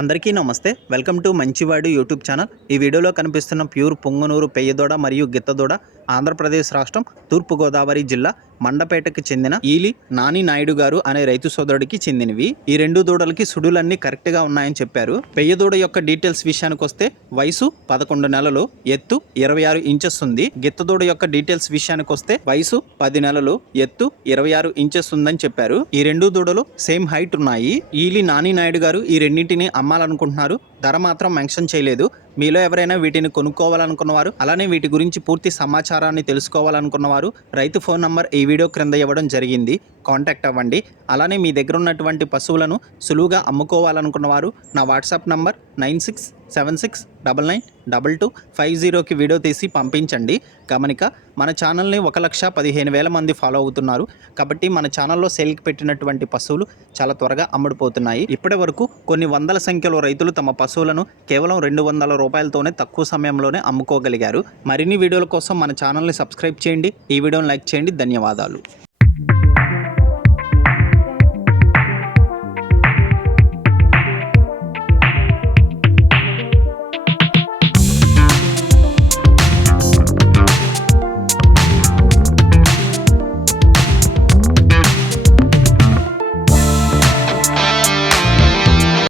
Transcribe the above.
అందరికీ నమస్తే. Welcome to మంచివాడు యూట్యూబ్ ఛానల్. ఈ వీడియోలో కనిపిస్తున్న ప్యూర్ పొంగనూరు పెయ్యదూడ మరియు గిత్తదూడ ఆంధ్రప్రదేశ్ రాష్ట్రం తూర్పుగోదావరి జిల్లా మండపేటకి చెందిన ఈలి నాని నాయుడు గారు అనే రైతు సోదరుడికి చెందినవి. ఈ రెండు దూడలకి సుడులన్నీ కరెక్ట్గా ఉన్నాయని చెప్పారు. పెయ్యదూడ యొక్క డీటెయిల్స్ విషయానికి వస్తే వయసు 11 నెలలు, ఎత్తు 26 ఇంచెస్ ఉంది. గిత్తదూడ యొక్క డీటెయిల్స్ విషయానికి వస్తే వయసు 10 నెలలు, ఎత్తు 26 ఇంచెస్ ఉందని చెప్పారు. ఈ రెండు దూడలు సేమ్ హైట్ ఉన్నాయి. ఈలి నాని నాయుడు గారు ఈ రెండింటిని అమ్మాలనుకుంటున్నారు. ధర మాత్రం మెన్షన్ చేయలేదు. మీలో ఎవరైనా వీటిని కొనుక్కోవాలనుకున్నవారు, అలానే వీటి గురించి పూర్తి సమాచారాన్ని తెలుసుకోవాలనుకున్నవారు రైతు ఫోన్ నంబర్ ఈ వీడియో క్రింద ఇవ్వడం జరిగింది. కాంటాక్ట్ అవ్వండి. అలానే మీ దగ్గర ఉన్నటువంటి పశువులను సులువుగా అమ్ముకోవాలనుకున్నవారు నా వాట్సాప్ నంబర్ 9676992250కి వీడియో తీసి పంపించండి. గమనిక, మన ఛానల్ని 1,15,000 మంది ఫాలో అవుతున్నారు. కాబట్టి మన ఛానల్లో సేల్కి పెట్టినటువంటి పశువులు చాలా త్వరగా అమ్ముడుపోతున్నాయి. ఇప్పటి వరకు కొన్ని వందల సంఖ్యలో రైతులు తమ పశువులను కేవలం 200 రూపాయలతోనే తక్కువ సమయంలోనే అమ్ముకోగలిగారు. మరిన్ని వీడియోల కోసం మన ఛానల్ని సబ్స్క్రైబ్ చేయండి. ఈ వీడియోని లైక్ చేయండి. ధన్యవాదాలు.